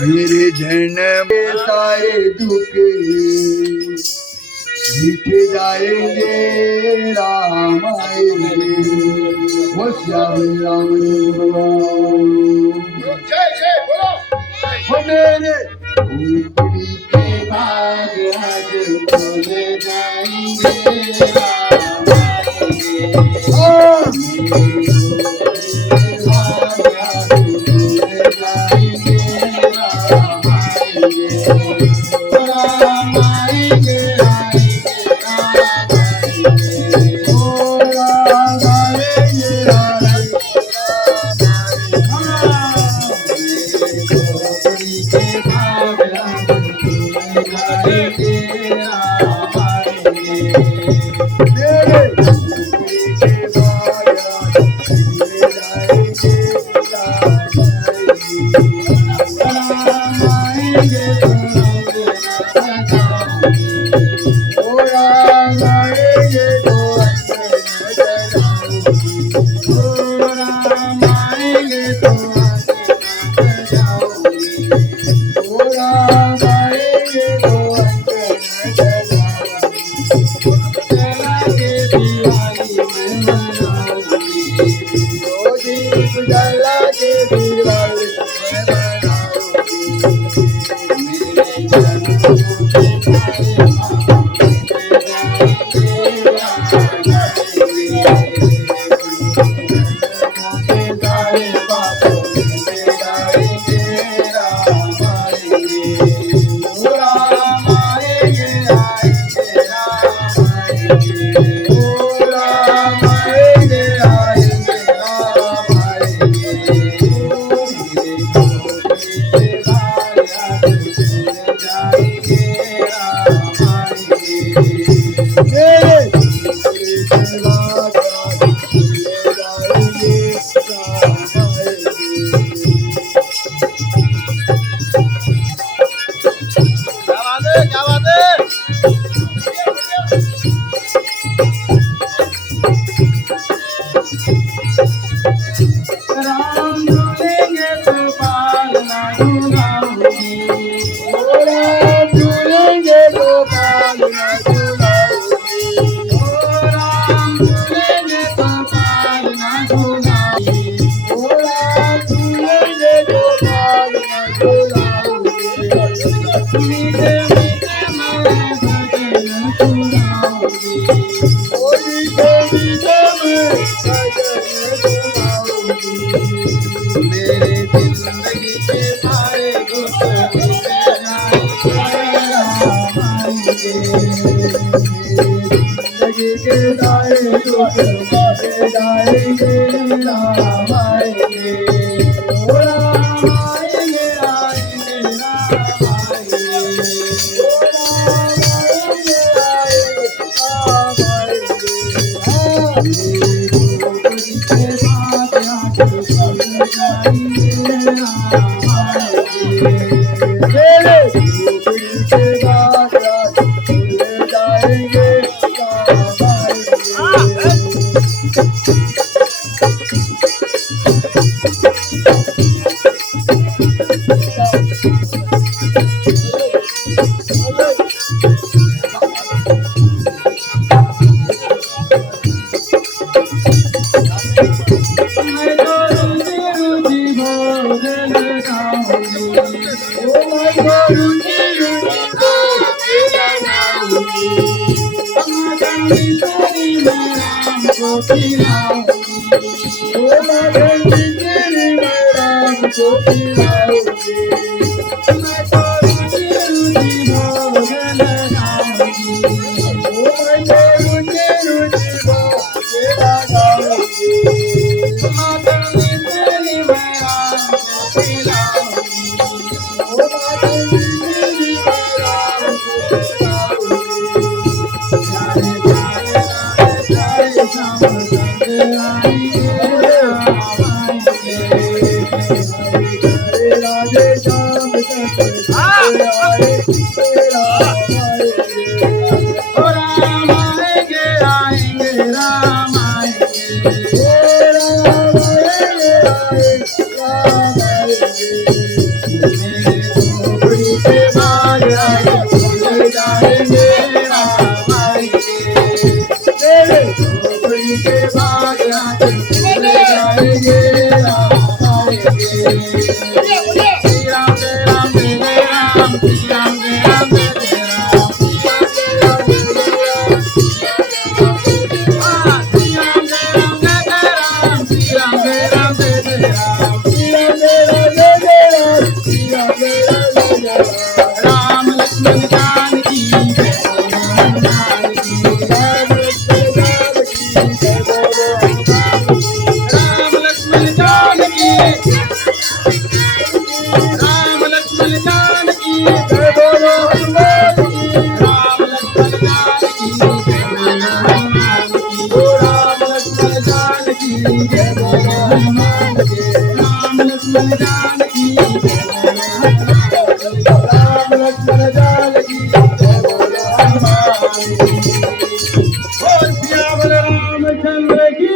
मेरे जन्म के सारे दुख मिट जाएंगे, राम आएंगे। वो श्याम राम भगवान वो मेरे ऊपरी के भाग आज बोले जाएंगे, राम आएंगे। Radhe मेरे झोपड़ी के बाग आज खुल जाएंगे राम आएंगे। मेरे झोपड़ी के बाग आज खुल जाएंगे राम आएंगे। श्री राम जय राम जय राम, श्री राम जय राम जय राम, श्री राम जय राम जय राम, श्री राम जय राम जय राम, श्री राम जय राम जय राम, श्री राम जय राम जय राम। राम लक्ष्मण जानकी जय बोलो हनुमान की, राम लक्ष्मण जानकी जय बोलो हनुमान की, राम लक्ष्मण जानकी, राम लक्ष्मण जानकी जय बोलो हनुमान की, राम लक्ष्मण जानकी जय बोलो हनुमान की, ओ राम लक्ष्मण जानकी जय बोलो हनुमान की, राम लक्ष्मण जानकी जय बोलो हनुमान की, राम लक्ष्मण जानकी जय बोलो हनुमान की। बोल सियावर रामचंद्र की